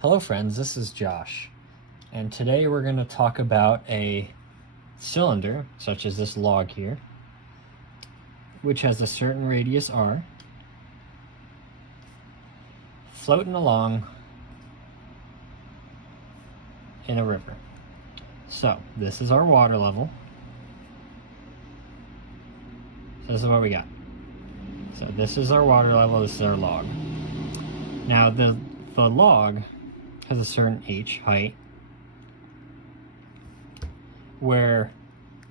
Hello friends, this is Josh, and today we're going to talk about a cylinder, such as this log here, which has a certain radius r, floating along in a river. So this is our water level. So this is what we got. So this is our water level, this is our log. Now the log has a certain h height, where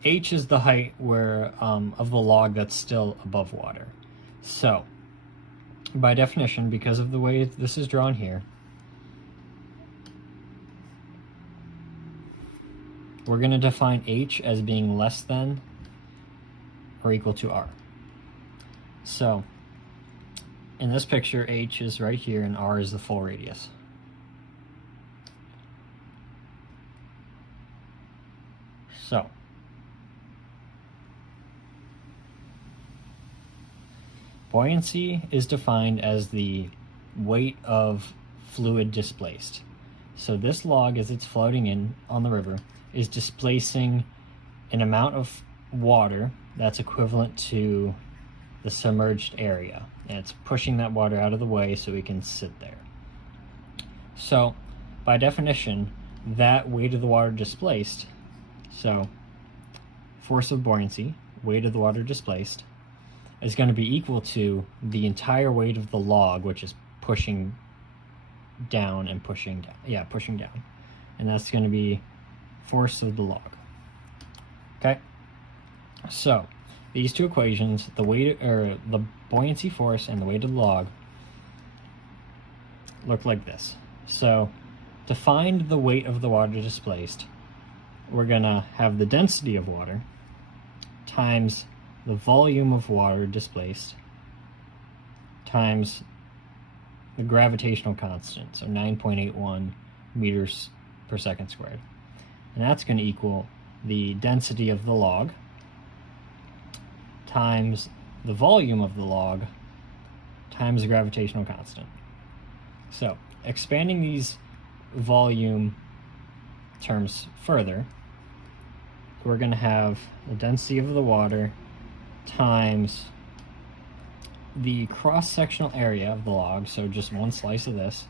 h is the height where of the log that's still above water. So by definition, because of the way this is drawn here, we're going to define h as being less than or equal to r. So in this picture, h is right here and r is the full radius. So buoyancy is defined as the weight of fluid displaced. So this log, as it's floating in on the river, is displacing an amount of water that's equivalent to the submerged area, and it's pushing that water out of the way so we can sit there. So by definition, that weight of the water displaced, so force of buoyancy, weight of the water displaced, is going to be equal to the entire weight of the log, which is pushing down and pushing down. Yeah, pushing down. And that's going to be force of the log. Okay? So these two equations, the weight or the buoyancy force and the weight of the log, look like this. So to find the weight of the water displaced, we're going to have the density of water times the volume of water displaced times the gravitational constant, so 9.81 meters per second squared. And that's going to equal the density of the log times the volume of the log times the gravitational constant. So expanding these volume terms further, we're going to have the density of the water times the cross-sectional area of the log, so just one slice of this,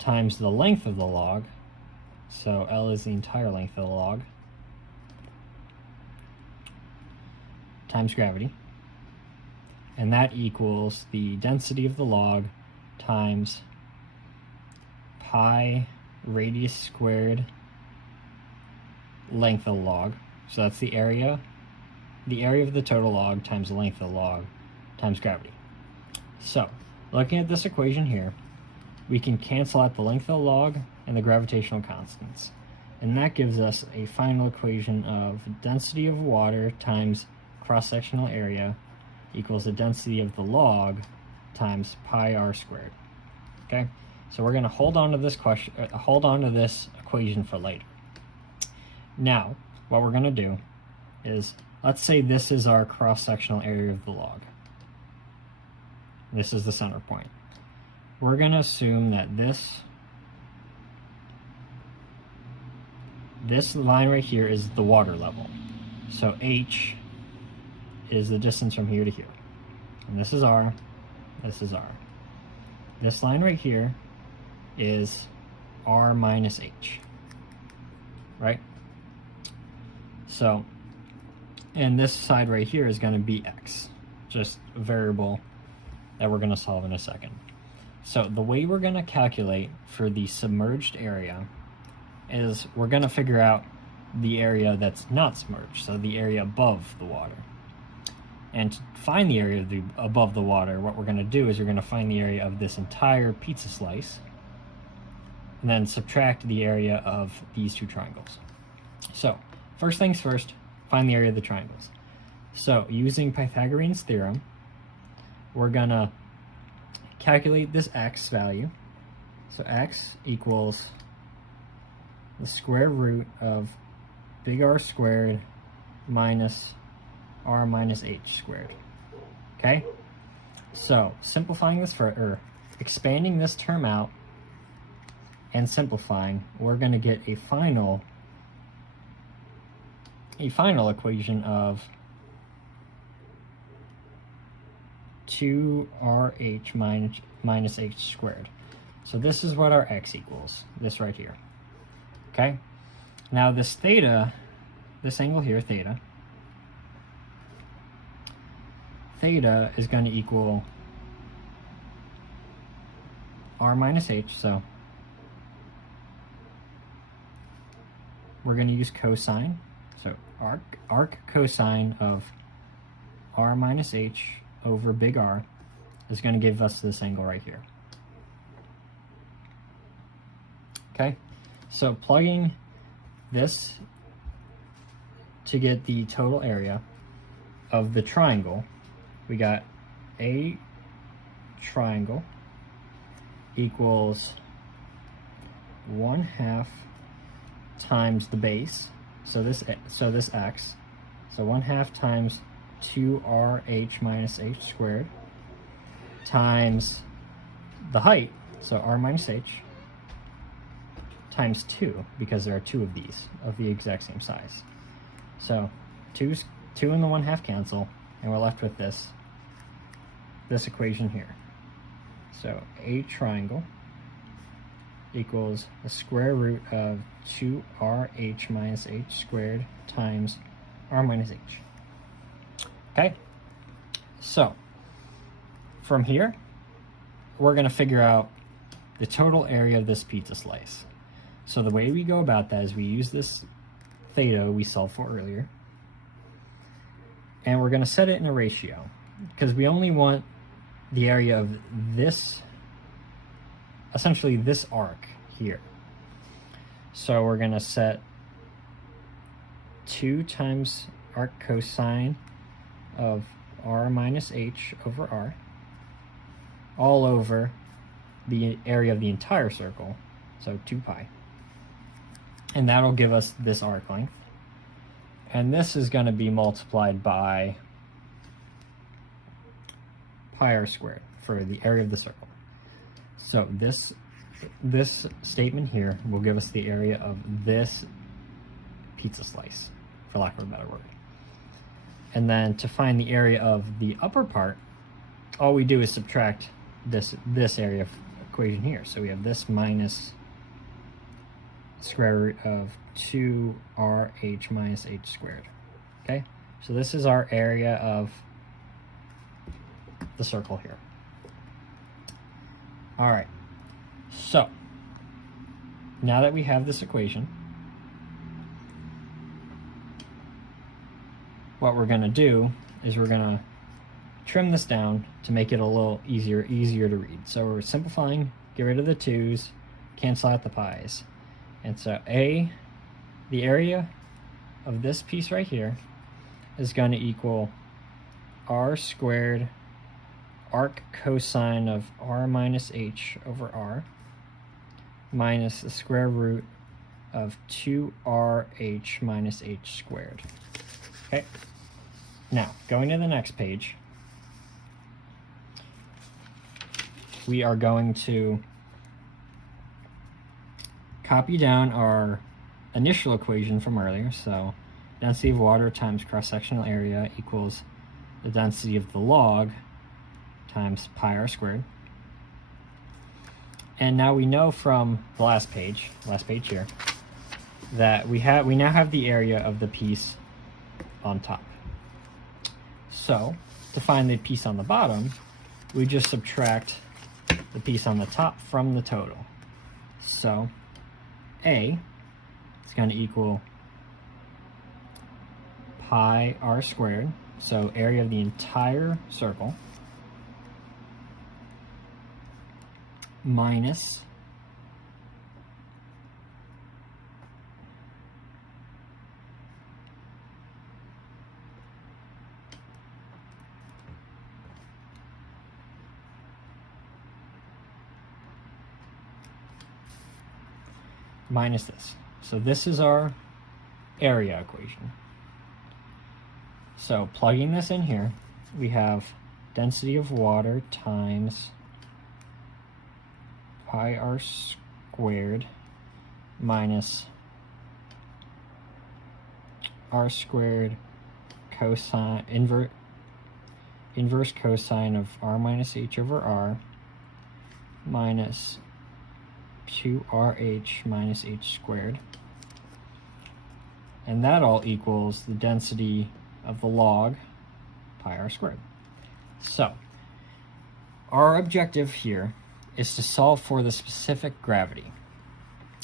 times the length of the log, so L is the entire length of the log, times gravity, and that equals the density of the log times pi radius squared length of the log, so that's the area of the total log times the length of the log times gravity. So looking at this equation here, we can cancel out the length of the log and the gravitational constants, and that gives us a final equation of density of water times cross-sectional area equals the density of the log times pi r squared. Okay, so we're going to hold on to this equation for later. Now what we're going to do is, let's say this is our cross-sectional area of the log. This is the center point. We're going to assume that this line right here is the water level. So h is the distance from here to here. And this is r, this is r. This line right here is r minus h, right? So, and this side right here is going to be x, just a variable that we're going to solve in a second. So the way we're going to calculate for the submerged area is we're going to figure out the area that's not submerged, so the area above the water. And to find the area above the water, what we're going to do is we're going to find the area of this entire pizza slice and then subtract the area of these two triangles. So first things first, find the area of the triangles. So using Pythagorean's theorem, we're going to calculate this x value. So x equals the square root of big R squared minus r minus h squared. Okay? So simplifying this expanding this term out, and simplifying, we're going to get a final equation of 2RH minus h squared. So this is what our x equals, this right here. Okay? Now this theta, this angle here, theta is going to equal r minus h, so we're going to use cosine. So arc cosine of r minus h over big R is going to give us this angle right here. Okay, so plugging this to get the total area of the triangle, we got a triangle equals 1/2 times the base, so this x, so 1/2 times 2RH minus h squared times the height, so r minus h, times 2, because there are 2 of these of the exact same size. So 2 and the 1/2 cancel, and we're left with this equation here. So a triangle equals the square root of 2RH minus h squared times r minus h. Okay, so from here, we're going to figure out the total area of this pizza slice. So the way we go about that is we use this theta we solved for earlier, and we're going to set it in a ratio, because we only want the area of this, essentially this arc here. So we're going to set 2 times arc cosine of r minus h over r all over the area of the entire circle, so 2 pi. And that'll give us this arc length. And this is going to be multiplied by pi r squared for the area of the circle. So this statement here will give us the area of this pizza slice, for lack of a better word. And then to find the area of the upper part, all we do is subtract this area of equation here. So we have this minus square root of 2RH minus h squared. Okay, so this is our area of the circle here. All right, so now that we have this equation, what we're going to do is we're going to trim this down to make it a little easier to read. So we're simplifying, get rid of the 2's, cancel out the pi's. And so the area of this piece right here is going to equal r squared arc cosine of r minus h over r minus the square root of 2RH minus h squared. Okay, now going to the next page, we are going to copy down our initial equation from earlier. So density of water times cross-sectional area equals the density of the log times pi r squared. And now we know from the last page here, that we now have the area of the piece on top. So to find the piece on the bottom, we just subtract the piece on the top from the total. So A is going to equal pi r squared, so area of the entire circle, minus this. So this is our area equation. So plugging this in here, we have density of water times pi r squared minus r squared cosine inverse cosine of r minus h over r minus 2rh minus h squared. And that all equals the density of the log pi r squared. So our objective here is to solve for the specific gravity.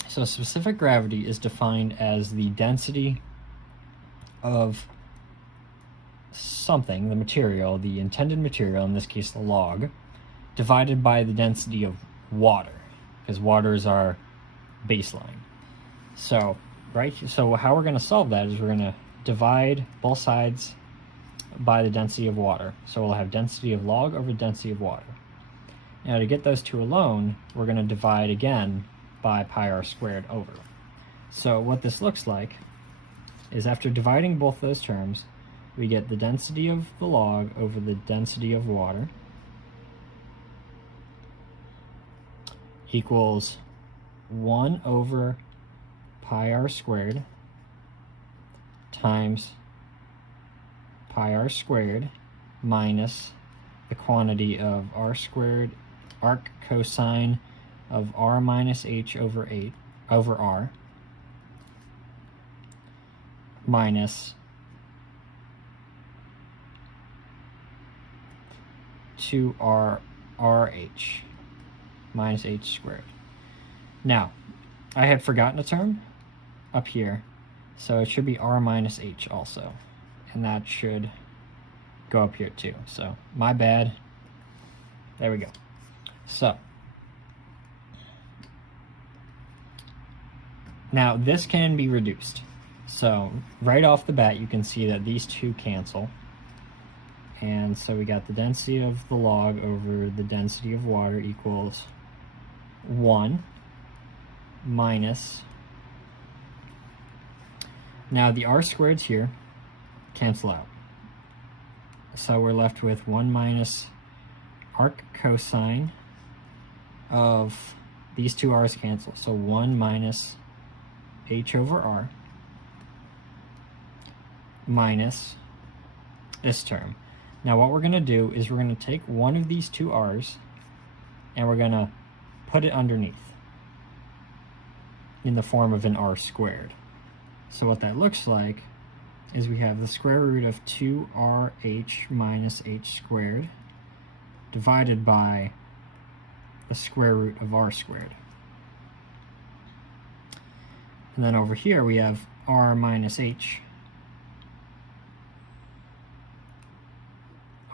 So specific gravity is defined as the density of something, the material, the intended material, in this case the log, divided by the density of water, because water is our baseline. So so how we're going to solve that is we're going to divide both sides by the density of water. So we'll have density of log over density of water. Now to get those two alone, we're going to divide again by pi r squared over. So what this looks like is after dividing both those terms, we get the density of the log over the density of water equals 1 over pi r squared times pi r squared minus the quantity of r squared arc cosine of r minus h over r minus 2rrh minus h squared. Now, I had forgotten a term up here, so it should be r minus h also, and that should go up here too. So my bad. There we go. So now this can be reduced. So right off the bat, you can see that these two cancel. And so we got the density of the log over the density of water equals 1 minus, now the r squareds here cancel out. So we're left with 1 minus arc cosine of these two r's cancel. So 1 minus h over r minus this term. Now what we're going to do is we're going to take one of these two r's and we're going to put it underneath in the form of an r squared. So what that looks like is we have the square root of 2rh minus h squared divided by the square root of r squared. And then over here we have r minus h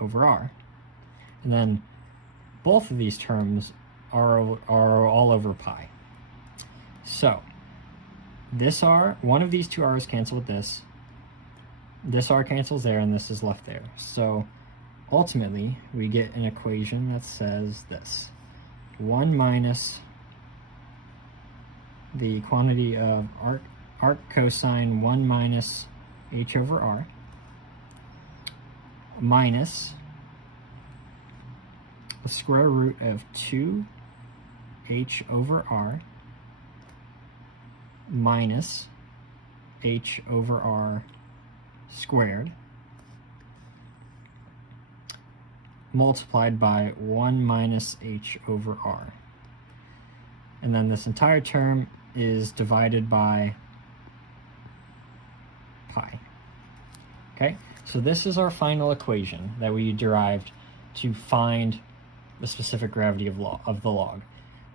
over r. And then both of these terms are all over pi. So this r, one of these two r's cancel with this r cancels there, and this is left there. So ultimately we get an equation that says this: 1 minus the quantity of arc cosine 1 minus h over r minus the square root of 2h over r minus h over r squared multiplied by 1 minus h over r. And then this entire term is divided by pi. Okay, so this is our final equation that we derived to find the specific gravity of the log.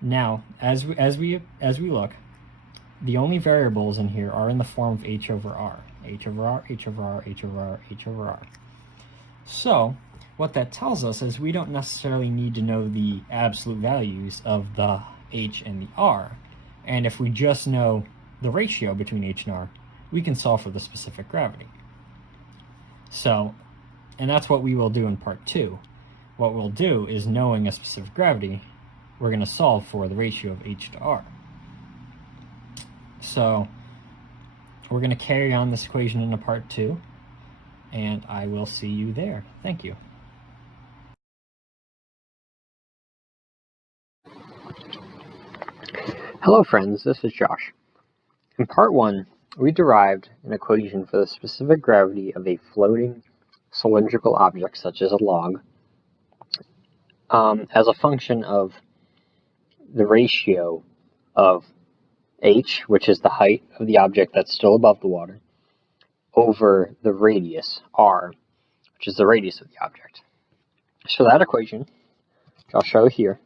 Now, as we look, the only variables in here are in the form of h over r, h over r, h over r, h over r, h over r. So what that tells us is we don't necessarily need to know the absolute values of the h and the r, and if we just know the ratio between h and r, we can solve for the specific gravity. So, and that's what we will do in part 2. What we'll do is, knowing a specific gravity, we're going to solve for the ratio of h to r. So we're going to carry on this equation into part 2, and I will see you there. Thank you. Hello friends, this is Josh. In part 1, we derived an equation for the specific gravity of a floating cylindrical object such as a log as a function of the ratio of h, which is the height of the object that's still above the water, over the radius, r, which is the radius of the object. So that equation, which I'll show here,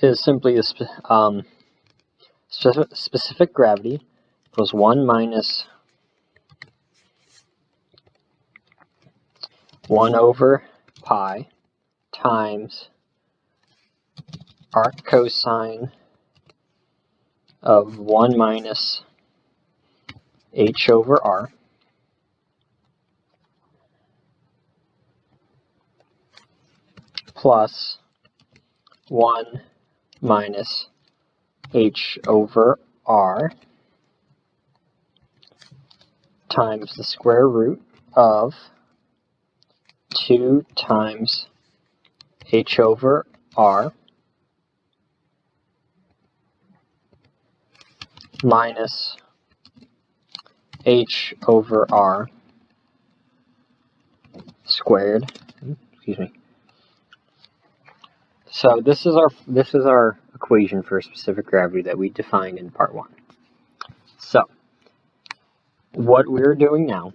is simply the specific gravity equals 1 minus 1 over pi times arc cosine of 1 minus h over r plus 1 minus h over r times the square root of 2 times h over r minus h over r squared. Excuse me. So this is our equation for specific gravity that we defined in part 1. So what we're doing now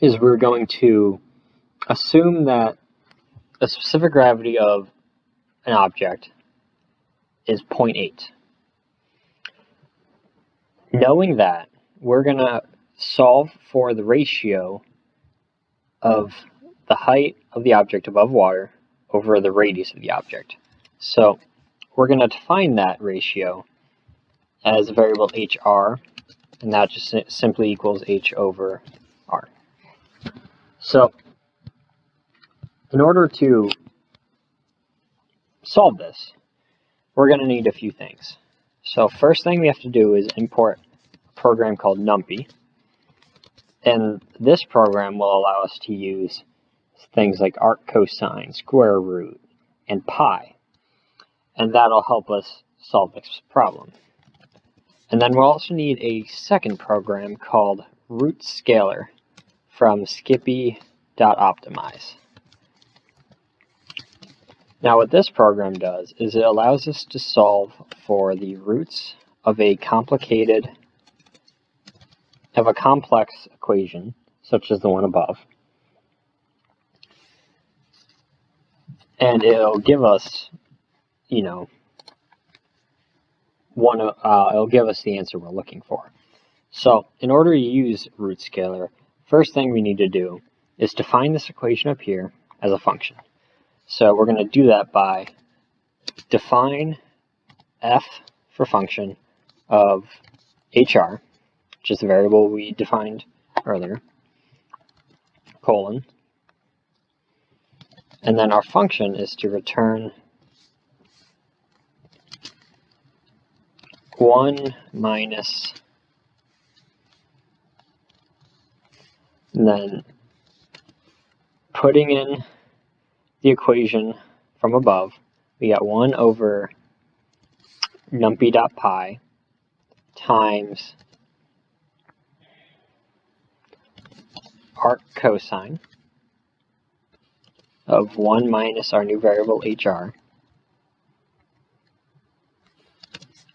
is we're going to assume that the specific gravity of an object is 0.8. Knowing that, we're going to solve for the ratio of the height of the object above water over the radius of the object. So we're going to define that ratio as a variable hr, and that just simply equals h over r. So in order to solve this, we're going to need a few things. So first thing we have to do is import a program called numpy, and this program will allow us to use things like arc cosine, square root, and pi, and that'll help us solve this problem. And then we'll also need a second program called root scalar from skippy.optimize. Now what this program does is it allows us to solve for the roots of a complex equation, such as the one above. And it'll give us, it'll give us the answer we're looking for. So in order to use root scalar, first thing we need to do is define this equation up here as a function. So we're going to do that by define f for function of hr, which is the variable we defined earlier, colon, and then our function is to return 1 minus, and then putting in the equation from above, we got 1 over numpy.pi times arc cosine of 1 minus our new variable hr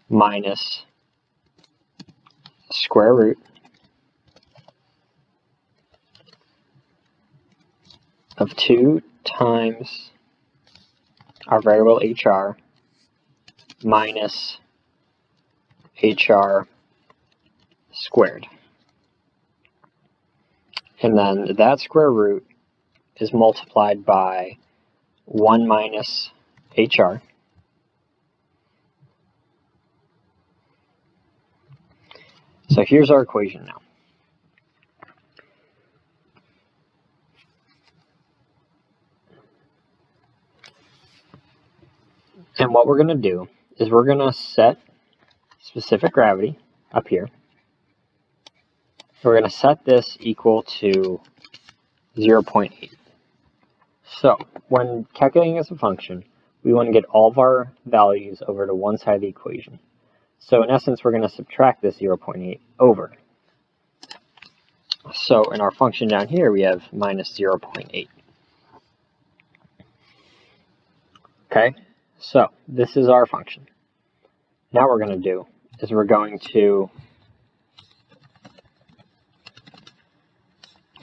minus square root of 2 times our variable hr minus hr squared. And then that square root is multiplied by 1 minus hr So here's our equation now. And what we're going to do is we're going to set specific gravity up here. We're going to set this equal to 0.8. So when calculating as a function, we want to get all of our values over to one side of the equation. So in essence, we're going to subtract this 0.8 over. So in our function down here, we have minus 0.8. Okay, so this is our function. Now what we're going to do is we're going to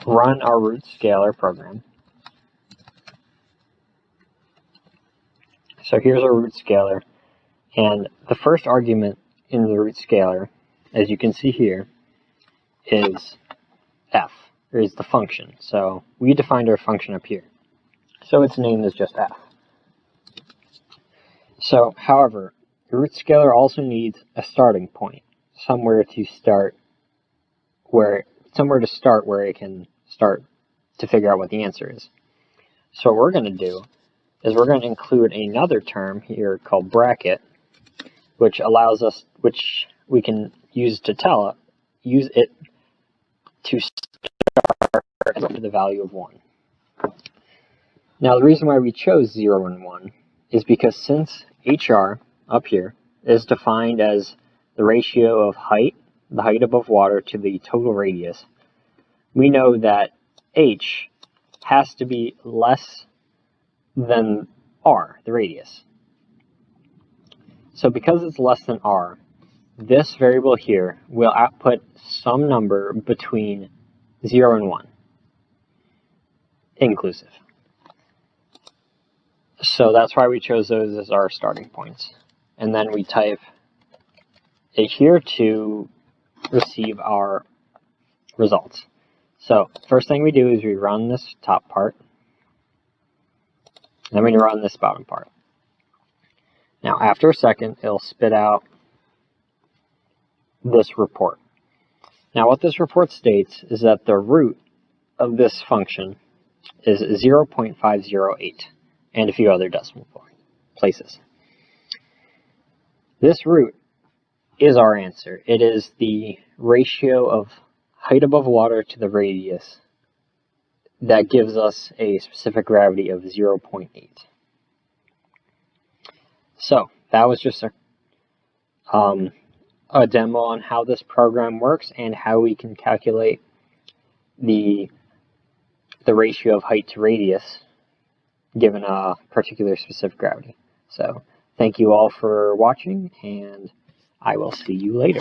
run our root scalar program. So here's our root scalar, and the first argument in the root scalar, as you can see here, is f, or is the function. So we defined our function up here. So its name is just f. So, however, the root scalar also needs a starting point, somewhere to start where it can start to figure out what the answer is. So what we're going to do is we're going to include another term here called bracket, which we can use it to start at the value of 1. Now the reason why we chose 0 and 1 is because since HR up here is defined as the ratio of the height above water, to the total radius, we know that h has to be less than r, the radius. So because it's less than r, this variable here will output some number between 0 and 1, inclusive. So that's why we chose those as our starting points. And then we type it here to receive our results. So first thing we do is we run this top part, then we run this bottom part. Now after a second, it'll spit out this report. Now what this report states is that the root of this function is 0.508 and a few other decimal places. This root is our answer. It is the ratio of height above water to the radius that gives us a specific gravity of 0.8. So that was just a demo on how this program works and how we can calculate the ratio of height to radius given a particular specific gravity. So thank you all for watching, and I will see you later.